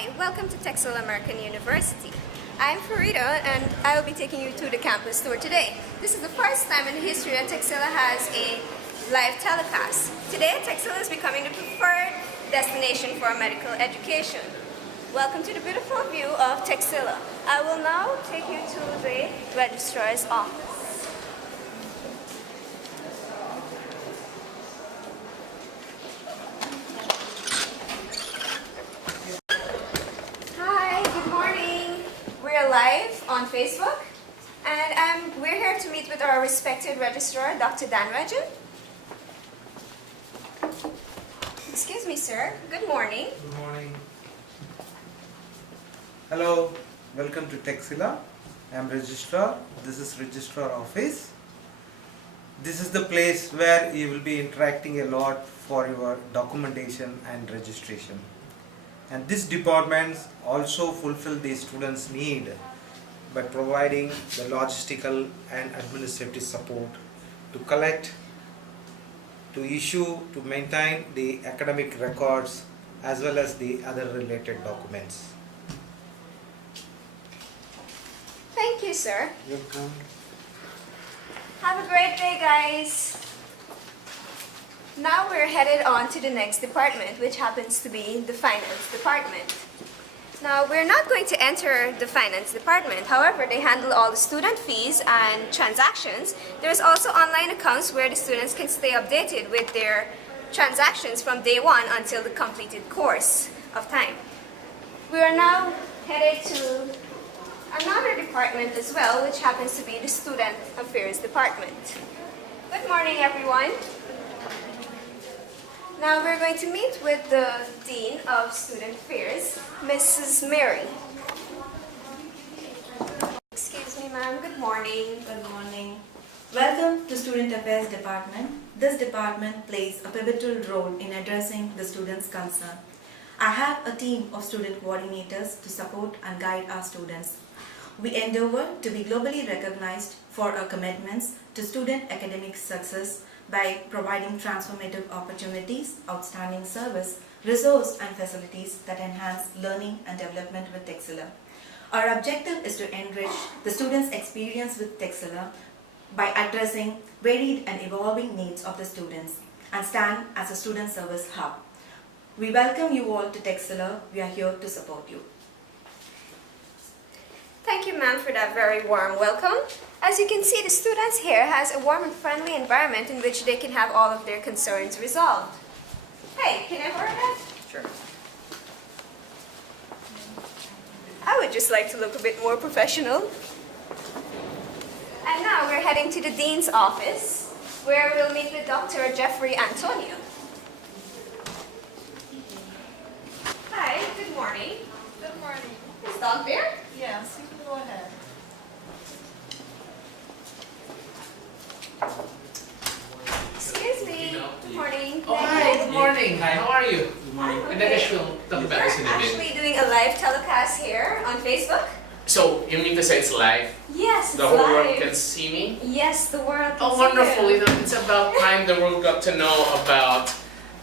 Hi, welcome to Texila American University. I'm Farida and I will be taking you to the campus tour today. This is the first time in history that Texila has a live telecast. Today, Texila is becoming the preferred destination for medical education. Welcome to the beautiful view of Texila. I will now take you to the registrar's office. We're live on Facebook, and we're here to meet with our respected registrar, Dr. Dan Regin. Excuse me, sir. Good morning. Good morning. Hello, welcome to Texila. I'm registrar. This is registrar office. This is the place where you will be interacting a lot for your documentation and registration. And these departments also fulfill the students' need by providing the logistical and administrative support to collect, to issue, to maintain the academic records as well as the other related documents. Thank you, sir. Welcome. Have a great day, guys. Now we're headed on to the next department, which happens to be the finance department. Now, we're not going to enter the finance department. However, they handle all the student fees and transactions. There's also online accounts where the students can stay updated with their transactions from day one until the completed course of time. We are now headed to another department as well, which happens to be the student affairs department. Good morning, everyone. Now we're going to meet with the Dean of Student Affairs, Mrs. Mary. Excuse me, ma'am. Good morning. Good morning. Welcome to Student Affairs Department. This department plays a pivotal role in addressing the students' concern. I have a team of student coordinators to support and guide our students. We endeavor to be globally recognized for our commitments to student academic success by providing transformative opportunities, outstanding service, resource and facilities that enhance learning and development with Texila. Our objective is to enrich the students' experience with Texila by addressing varied and evolving needs of the students and stand as a student service hub. We welcome you all to Texila. We are here to support you. Thank you, ma'am, for that very warm welcome. As you can see, the students here has a warm and friendly environment in which they can have all of their concerns resolved. Hey, can I borrow that? Sure. I would just like to look a bit more professional. And now we're heading to the Dean's office, where we'll meet with Dr. Jeffrey Antonio. Hi, good morning. Good morning. Is Doc there? Yes, you can go ahead. Excuse me. Good morning. Oh, hi. Good morning. Hi, how are you? Good morning. And then we'll talk about this in a We're bit. actually doing a live telecast here on Facebook. So, you mean to say it's live? Yes, The it's whole live. world can see me? Yes, the world can Oh, see wonderful. you. You know, it's about time the world got to know about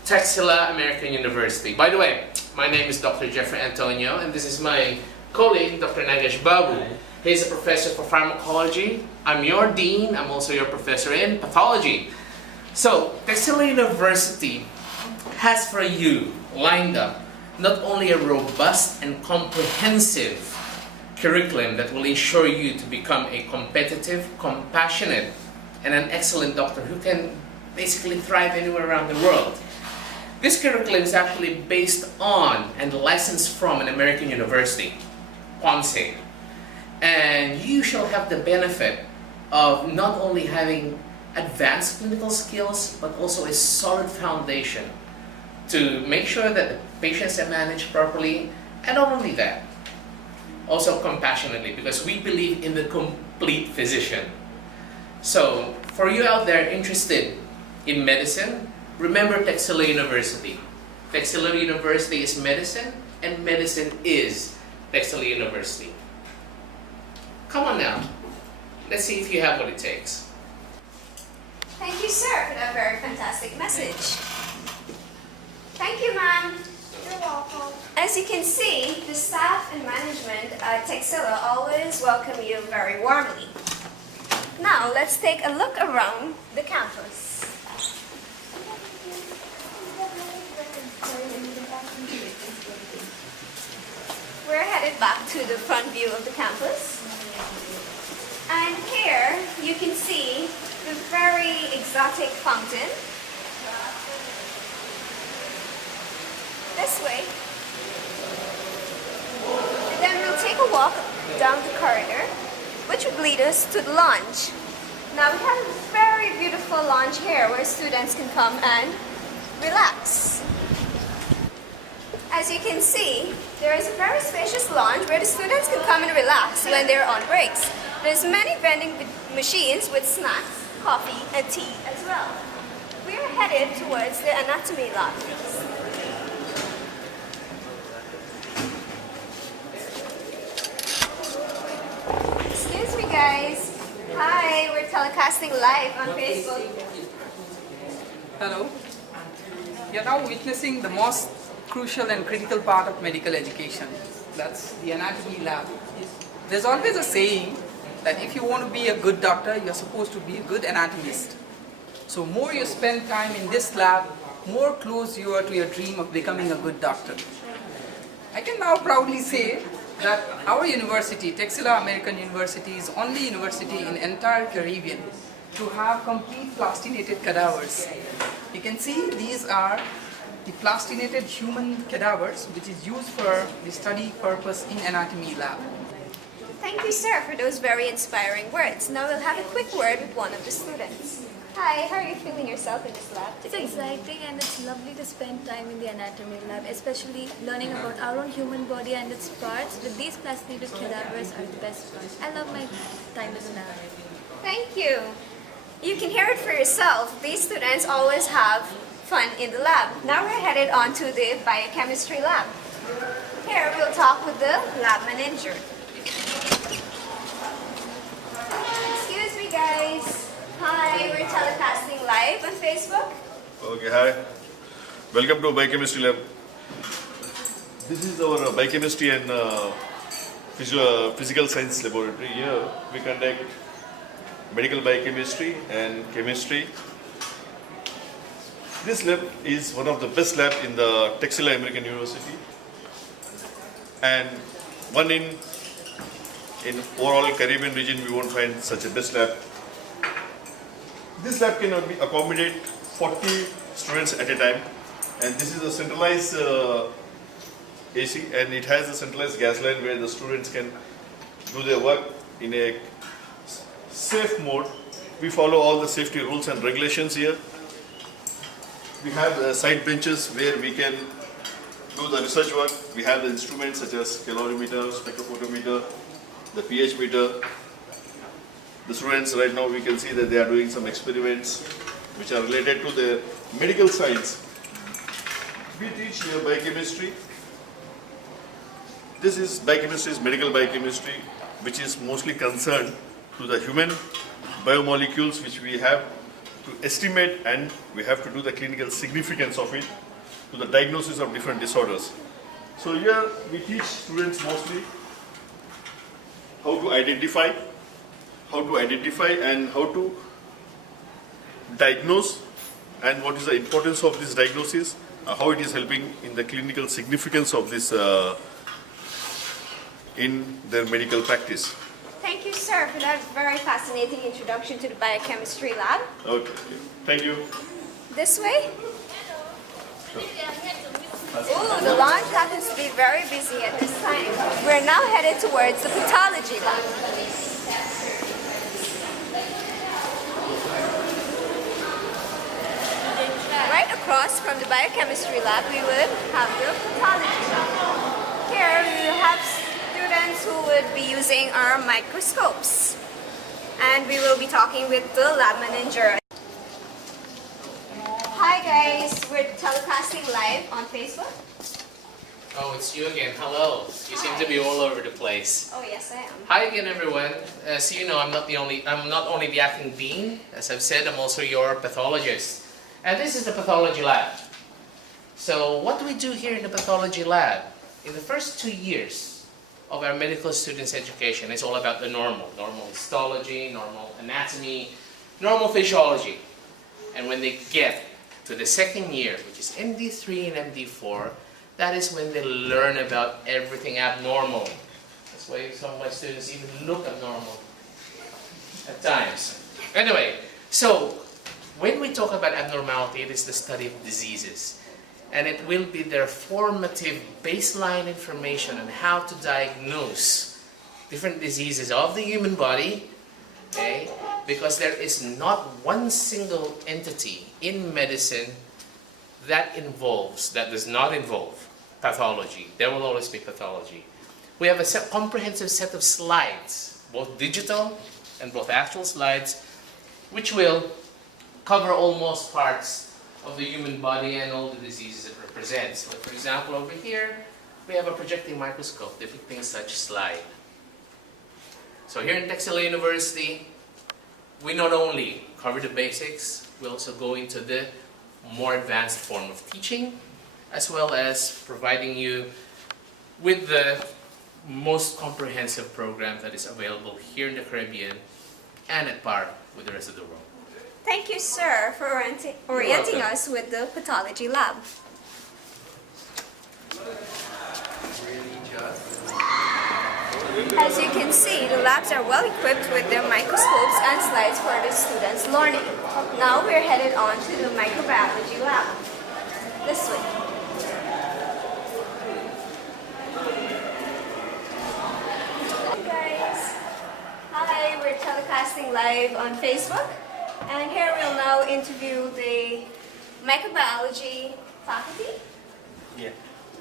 Texila American University. By the way, my name is Dr. Jeffrey Antonio, and this is my colleague, Dr. Nagesh Babu. He's a professor for pharmacology. I'm your dean. I'm also your professor in pathology. So, Texila University has for you lined up not only a robust and comprehensive curriculum that will ensure you to become a competitive, compassionate, and an excellent doctor who can basically thrive anywhere around the world. This curriculum is actually based on and licensed from an American university, Ponce. And you shall have the benefit of not only having advanced clinical skills, but also a solid foundation to make sure that the patients are managed properly, and not only that, also compassionately, because we believe in the complete physician. So, for you out there interested in medicine, remember Texila University. Texila University is medicine, and medicine is Texila University. Come on now, let's see if you have what it takes. Thank you, sir, for that very fantastic message. Thank you, ma'am. You're As you can see, the staff and management at Texila always welcome you very warmly. Now, let's take a look around the campus. We're headed back to the front view of the campus. And here, you can see the very exotic fountain. This way. And then we'll take a walk down the corridor, which would lead us to the lounge. Now we have a very beautiful lounge here where students can come and relax. As you can see, there is a very spacious lounge where the students can come and relax when they're on breaks. There's many vending machines with snacks, coffee, and tea as well. We are headed towards the anatomy lab. Excuse me, guys. Hi, we're telecasting live on Facebook. Hello. You're now witnessing the most crucial and critical part of medical education. That's the anatomy lab. There's always a saying that if you want to be a good doctor, you're supposed to be a good anatomist. So more you spend time in this lab, more close you are to your dream of becoming a good doctor. I can now proudly say that our university, Texila American University, is only university in entire Caribbean to have complete plastinated cadavers. You can see these are the plastinated human cadavers which is used for the study purpose in anatomy lab. Thank you, sir, for those very inspiring words. Now we'll have a quick word with one of the students. Hi, how are you feeling yourself in this lab It's today? exciting and it's lovely to spend time in the anatomy lab, especially learning about our own human body and its parts. With these plastinated cadavers are the best part. I love my time as a lab. Thank you. You can hear it for yourself. These students always have fun in the lab. Now we're headed on to the biochemistry lab. Here we'll talk with the lab manager. Excuse me, guys. Hi, we're telecasting live on Facebook. Okay, hi. Welcome to Biochemistry Lab. This is our Biochemistry and Physical Science Laboratory. Here we conduct medical biochemistry and chemistry. This lab is one of the best labs in the Texila American University and one in overall Caribbean region we won't find such a best lab. This lab can accommodate 40 students at a time, and this is a centralized AC, and it has a centralized gas line where the students can do their work in a safe mode. We follow all the safety rules and regulations here. We have side benches where we can do the research work. We have the instruments such as calorimeter, spectrophotometer, the pH meter. The students right now we can see that they are doing some experiments which are related to the medical science. We teach here biochemistry. This is biochemistry, is medical biochemistry, which is mostly concerned to the human biomolecules which we have to estimate, and we have to do the clinical significance of it to the diagnosis of different disorders. So here we teach students mostly how to identify and how to diagnose, and what is the importance of this diagnosis, how it is helping in the clinical significance of this in their medical practice. Thank you, sir, for that very fascinating introduction to the biochemistry lab. Okay, thank you. This way. Ooh, the lounge happens to be very busy at this time. We're now headed towards the pathology lab. Right across from the biochemistry lab, we would have the pathology lab. Here we will have students who would be using our microscopes. And we will be talking with the lab manager. Hi guys, we're telecasting live on Facebook. Oh, it's you again. Hello. You seem to be all over the place. Oh yes, I am. Hi again, everyone. As you know, I'm not only the acting dean. As I've said, I'm also your pathologist. And this is the pathology lab. So what do we do here in the pathology lab? In the first 2 years of our medical students' education, it's all about the normal histology, normal anatomy, normal physiology. And when they get to the second year, which is MD3 and MD4, that is when they learn about everything abnormal. That's why some of my students even look abnormal at times. Anyway, so when we talk about abnormality, it is the study of diseases. And it will be their formative baseline information on how to diagnose different diseases of the human body, okay? Because there is not one single entity in medicine that does not involve pathology. There will always be pathology. We have a comprehensive set of slides, both digital and both actual slides, which will cover almost parts of the human body and all the diseases it represents. So for example, over here, we have a projecting microscope depicting such slide. So here in Texila University, we not only cover the basics, we also go into the more advanced form of teaching, as well as providing you with the most comprehensive program that is available here in the Caribbean and at par with the rest of the world. Thank you, sir, for orienting us with the pathology lab. As you can see, the labs are well equipped with their microscopes and slides for the students' learning. Now we're headed on to the microbiology lab. This way. Hi guys. Hi, we're telecasting live on Facebook. And here we'll now interview the microbiology faculty. Yeah.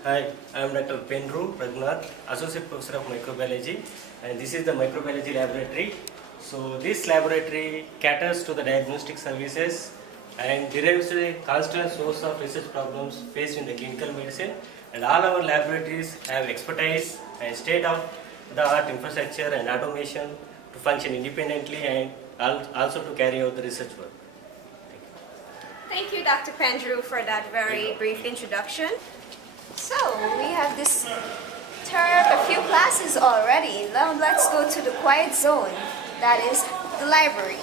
Hi, I am Dr. Pendru Raghunath, Associate Professor of Microbiology, and this is the Microbiology Laboratory. So this laboratory caters to the diagnostic services and derives a constant source of research problems faced in the clinical medicine, and all our laboratories have expertise and state-of-the-art infrastructure and automation to function independently and also to carry out the research work. Thank you, Dr. Pendrew, for that very brief introduction. So, we have disturbed a few classes already. Now let's go to the quiet zone, that is the library.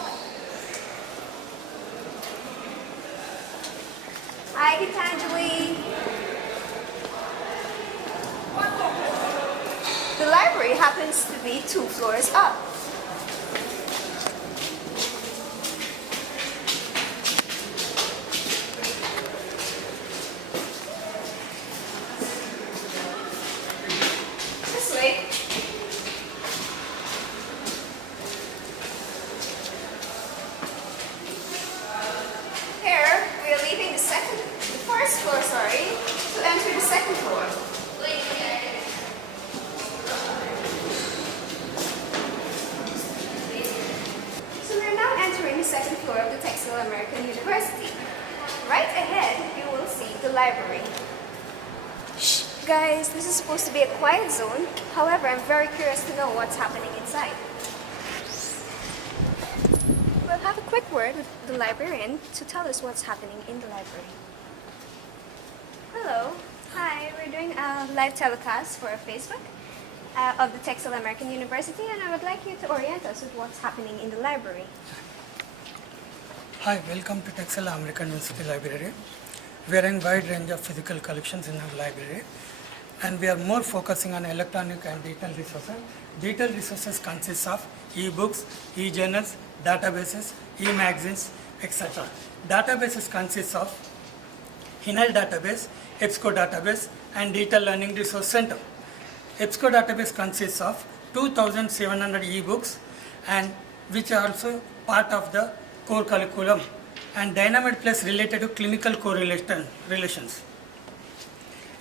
Hi, Gitanjali. The library happens to be 2 floors up. This way. Here, we are leaving the first floor, to enter the second floor. So we're now entering the second floor of the Texila American University. Right ahead, you will see the library. Shh, guys, this is supposed to be a quiet zone. However, I'm very curious to know what's happening inside. We'll have a quick word with the librarian to tell us what's happening in the library. Hello. Hi, we're doing a live telecast for Facebook of the Texila American University, and I would like you to orient us with what's happening in the library. Hi, welcome to Texila American University Library. We are having a wide range of physical collections in our library, and we are more focusing on electronic and digital resources. Digital resources consist of e-books, e-journals, databases, e-magazines, etc. Databases consist of HINAL database, EBSCO database, and Digital Learning Resource Center. EBSCO database consists of 2,700 e-books, and which are also part of the core curriculum, and Dynamite Plus related to clinical correlations.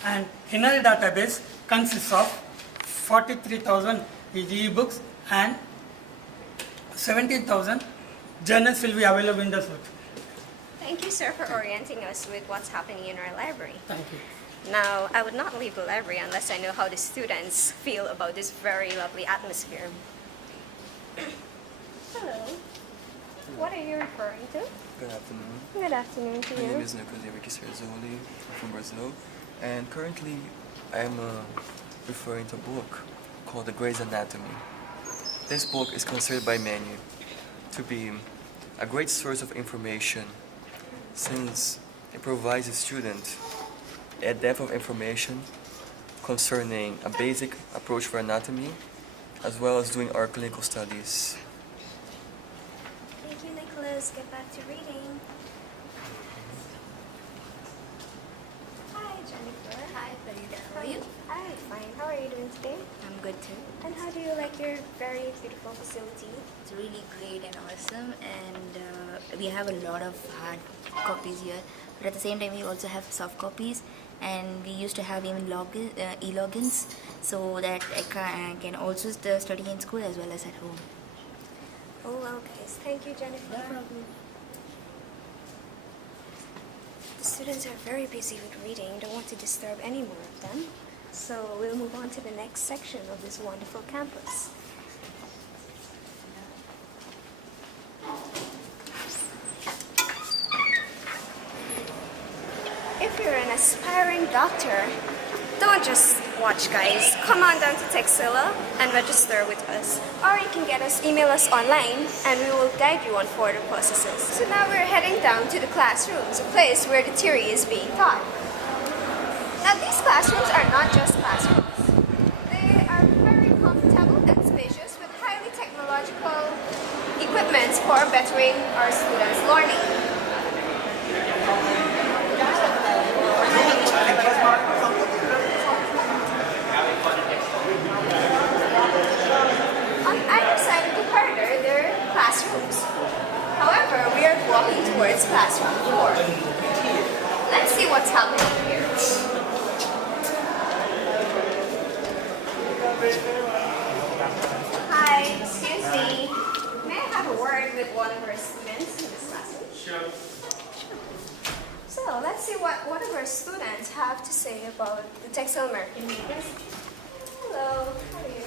And HINAL database consists of 43,000 e-books and 17,000 journals will be available in the suite. Thank you, sir, for orienting us with what's happening in our library. Thank you. Now, I would not leave the library unless I know how the students feel about this very lovely atmosphere. Hello. What are you referring to? Good afternoon. Good afternoon to My you. name is Nicolas Rizzoli. I'm from Brazil. And currently I am referring to a book called The Grey's Anatomy. This book is considered by many to be a great source of information since it provides a student a depth of information concerning a basic approach for anatomy as well as doing our clinical studies. Thank you, Nicholas. Get back to reading. Hi, Jennifer. Hi, Farida. How are you? Hi, fine. How are you doing today? I'm good too. And how do you like your very beautiful facility? It's really great and awesome, and we have a lot of hard copies here. But at the same time, we also have soft copies, and we used to have even e-logins, so that I can also study in school as well as at home. Oh, well, guys. Thank you, Jennifer. No problem. The students are very busy with reading. Don't want to disturb any more of them. So we'll move on to the next section of this wonderful campus. If you're an aspiring doctor, don't just watch, guys. Come on down to Texila and register with us. Or you can email us online, and we will guide you on further processes. So now we're heading down to the classrooms, a place where the theory is being taught. Now these classrooms are not just classrooms. They are very comfortable and spacious with highly technological equipment for bettering our students' learning. On either side of the corridor, there are classrooms. However, we are walking towards classroom 4. Let's see what's happening here. Hi, excuse me. May I have a word with one of our students in this classroom? Sure. So let's see what one of our students have to say about the Texila American University. Hello, how are you?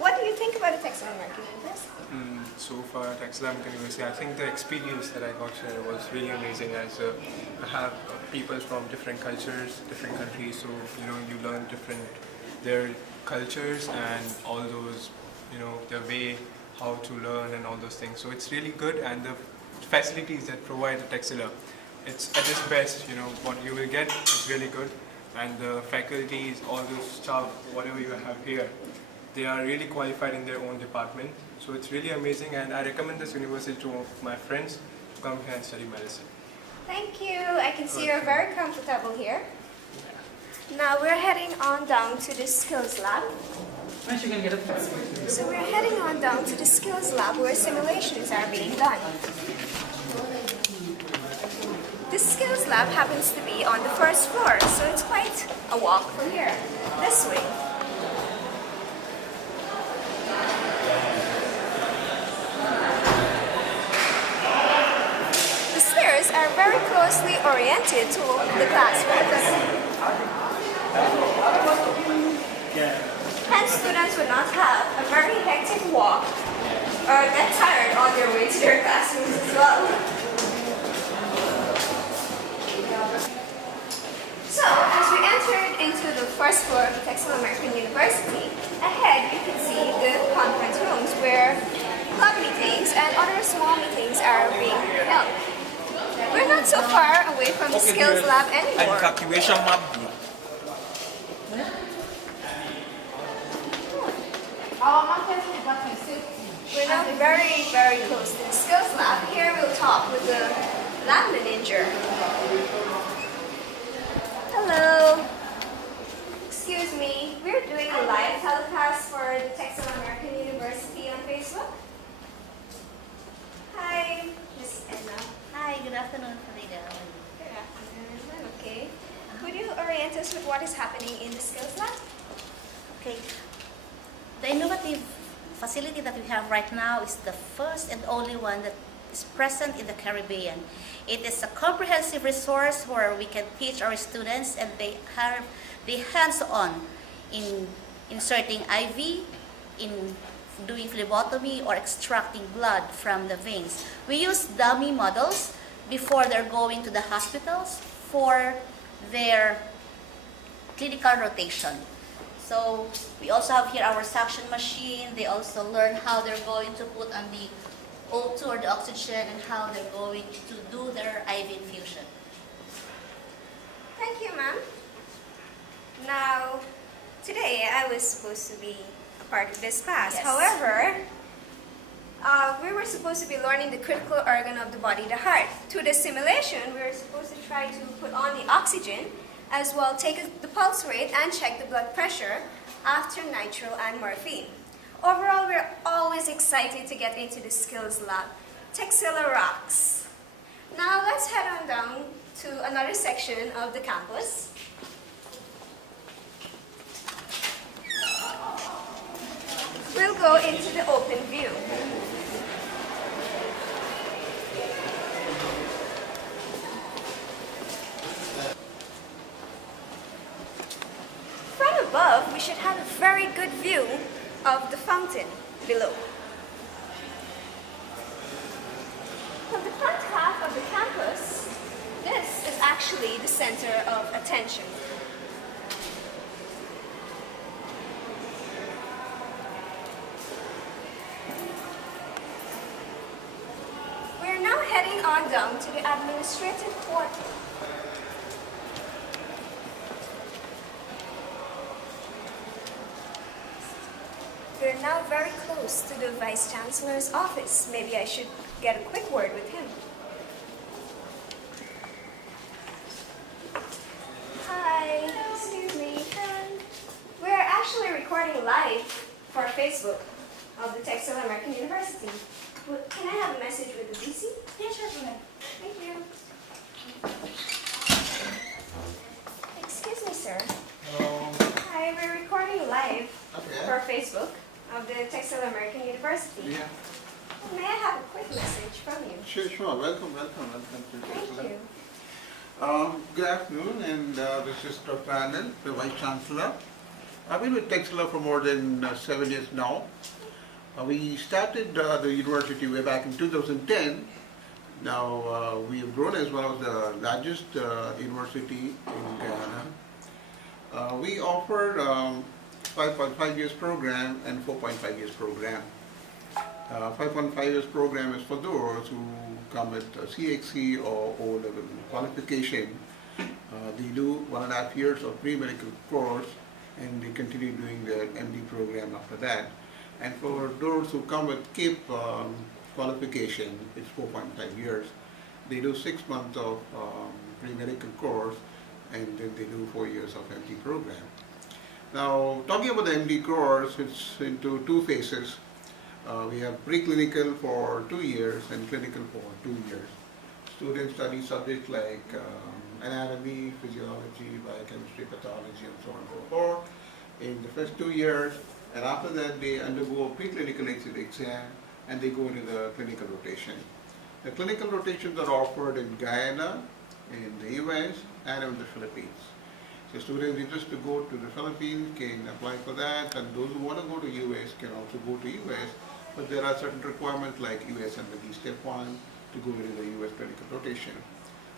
What do you think about the Texila American University? So far at Texila American University, I think the experience that I got here was really amazing, as I have people from different cultures, different countries, so you learn their cultures and all those, their way how to learn and all those things. So it's really good, and the facilities that provide at Texila, it's at its best. What you will get is really good, and the faculties, all those staff, whatever you have here, they are really qualified in their own department. So it's really amazing, and I recommend this university to my friends to come here and study medicine. Thank you. I can see you're very comfortable here. Now we're heading on down to the skills lab. So we're heading on down to the skills lab where simulations are being done. The skills lab happens to be on the first floor, so it's quite a walk from here, this way. The stairs are very closely oriented to the classrooms. Hence, students would not have a very hectic walk or get tired on their way to their classrooms as well. So, as we entered into the first floor of the Texila American University, ahead you can see the conference rooms where club meetings and other small meetings are being held. We're not so far away from the skills lab anymore. We're now very, very close to the skills lab. Here we'll talk with the lab manager. Hello. Excuse me, we're doing a live telecast for the Texila American University on Facebook. Hi, Miss Edna. Hi, good afternoon, Farida. Good afternoon. I'm okay. Could you orient us with what is happening in the skills lab? Okay. The innovative facility that we have right now is the first and only one that is present in the Caribbean. It is a comprehensive resource where we can teach our students, and they hands-on in inserting IV, in doing phlebotomy or extracting blood from the veins. We use dummy models before they're going to the hospitals for their clinical rotation. So we also have here our suction machine. They also learn how they're going to put on the O2 or the oxygen and how they're going to do their IV infusion. Thank you, ma'am. Now, today I was supposed to be a part of this class. Yes. However, we were supposed to be learning the critical organ of the body, the heart. To the simulation, we were supposed to try to put on the oxygen, as well take the pulse rate and check the blood pressure after nitro and morphine. Overall, we're always excited to get into the skills lab. Texila rocks. Now let's head on down to another section of the campus. We'll go into the open view. From above, we should have a very good view of the fountain below. From the front half of the campus, this is actually the center of attention. We're now heading on down to the administrative quarter. We're now very close to the Vice Chancellor's office. Maybe I should get a quick word with him. Hi, excuse me. We're actually recording live for Facebook of the Texila American University. Can I have a message with the VC? Yeah, sure. Thank you. Excuse me, sir. Hello. Hi, we're recording live Okay. for Facebook of the Texila American University. Yeah. May I have a quick message from you? Sure. Welcome to Thank Texila. you. Good afternoon, and this is Dr. Anand, the Vice Chancellor. I've been with Texila for more than 7 years now. We started the university way back in 2010. Now we have grown as one of the largest university in Guyana. We offer 5.5 years program and 4.5 years program. 5.5 years program is for those who come with CXC or O-level qualification. They do 1.5 years of pre-medical course and they continue doing their MD program after that. And for those who come with CAPE qualification, it's 4.5 years. They do 6 months of pre-medical course and then they do 4 years of MD program. Now, talking about the MD course, it's into 2 phases. We have preclinical for 2 years and clinical for 2 years. Students study subjects like anatomy, physiology, biochemistry, pathology, and so on and so forth in the first 2 years. And after that, they undergo a preclinical exit exam and they go into the clinical rotation. The clinical rotations are offered in Guyana, in the US, and in the Philippines. So students interested to go to the Philippines can apply for that, and those who want to go to US can also go to US, but there are certain requirements like US MBBS Step 1 to go into the US clinical rotation.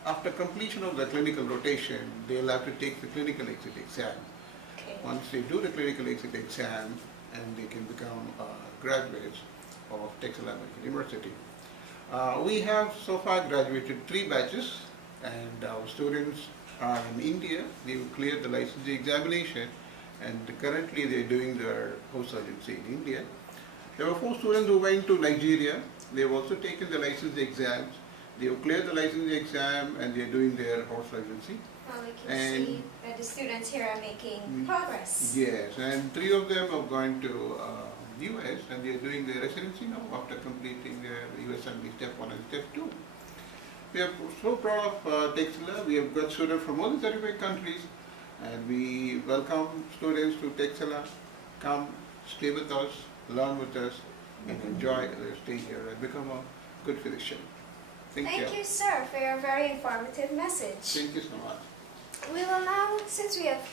After completion of the clinical rotation, they'll have to take the clinical exit exam. Once they do the clinical exit exam, and they can become graduates of Texila American University. We have so far graduated 3 batches, and our students are in India. They've cleared the licensing examination, and currently they're doing their host surgency in India. There were 4 students who went to Nigeria. They've also taken the licensing exams. They've cleared the licensing exam, and they're doing their host surgency. Well, we can see that the students here are making progress. Yes, and 3 of them have gone to US and they're doing their residency now after completing their US MD Step 1 and Step 2. We are so proud of Texila. We have got students from more than 35 countries, and we welcome students to Texila. Come, stay with us, learn with us, and enjoy their stay here and become a good physician. Thank you, sir, for your very informative message. Thank you so much. We will now, since we have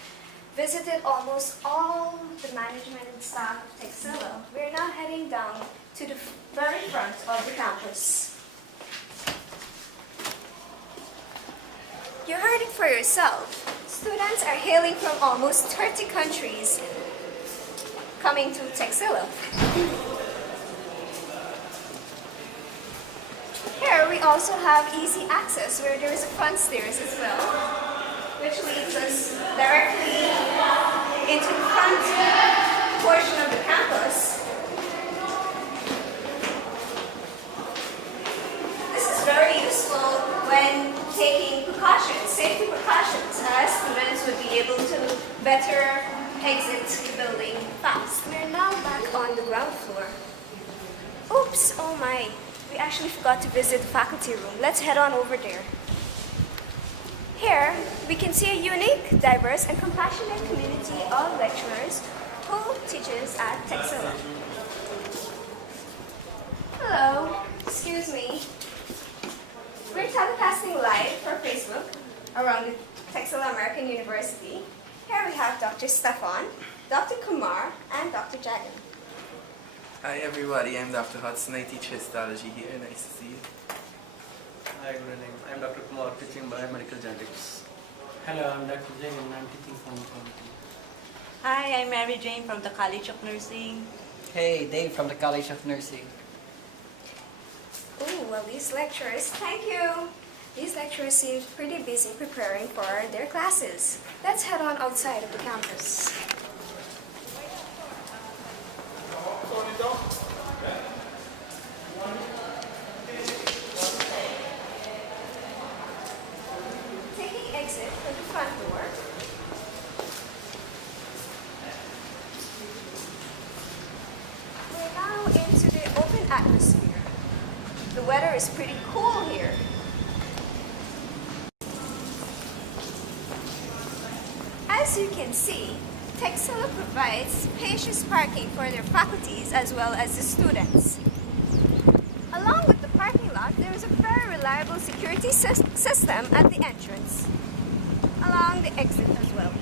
visited almost all the management and staff of Texila, we're now heading down to the very front of the campus. You heard it for yourself. Students are hailing from almost 30 countries coming to Texila. Here we also have easy access where there is a front stairs as well, which leads us directly into the front portion of the campus. This is very useful when taking precautions, safety precautions, as students would be able to better exit the building fast. We're now back on the ground floor. Oops, oh my. We actually forgot to visit the faculty room. Let's head on over there. Here, we can see a unique, diverse, and compassionate community of lecturers who teaches at Texila. Hello, excuse me. We're telecasting live for Facebook around the Texila American University. Here we have Dr. Stefan, Dr. Kumar, and Dr. Jagan. Hi everybody, I'm Dr. Hudson. I teach histology here. Nice to see you. Hi, good evening. I'm Dr. Kumar, teaching biomedical genetics. Hello, I'm Dr. Jain and I'm teaching pharmacology. Hi, I'm Mary Jane from the College of Nursing. Hey, Dave from the College of Nursing. Oh, well, these lecturers, thank you. These lecturers seem pretty busy preparing for their classes. Let's head on outside of the campus. Taking exit from the front door. We're now into the open atmosphere. The weather is pretty cool here. As you can see, Texila provides spacious parking for their faculties as well as the students. Along with the parking lot, there is a very reliable security system at the entrance, along the exit as well.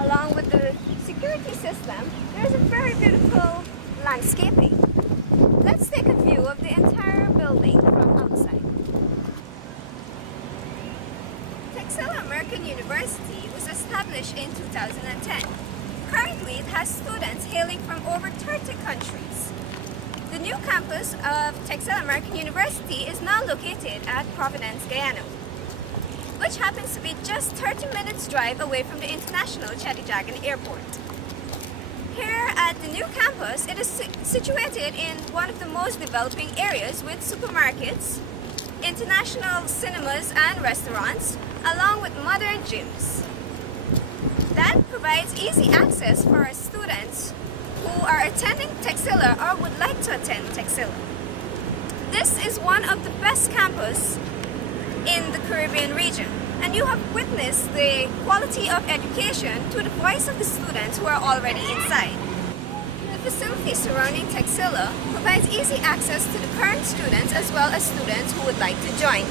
Along with the security system, there is a very beautiful landscaping. Let's take a view of the entire building from outside. Texila American University was established in 2010. Currently, it has students hailing from over 30 countries. The new campus of Texila American University is now located at Providence, Guyana, which happens to be just 30 minutes drive away from the International Chedijagan Airport. Here at the new campus, it is situated in one of the most developing areas with supermarkets, international cinemas and restaurants, along with modern gyms. That provides easy access for our students who are attending Texila or would like to attend Texila. This is one of the best campuses in the Caribbean region, and you have witnessed the quality of education to the voice of the students who are already inside. The facilities surrounding Texila provides easy access to the current students as well as students who would like to join.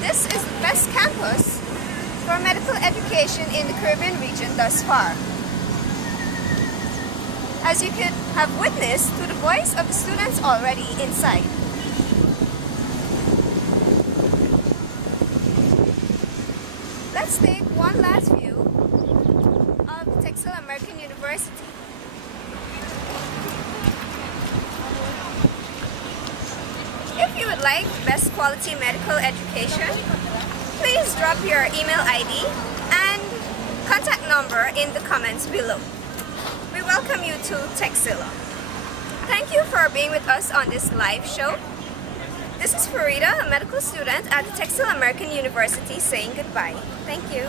This is the best campus for medical education in the Caribbean region thus far. As you could have witnessed to the voice of the students already inside. Let's take one last view of Texila American University. If you would like best quality medical education, please drop your email ID and contact number in the comments below. We welcome you to Texila. Thank you for being with us on this live show. This is Farida, a medical student at Texila American University, saying goodbye. Thank you.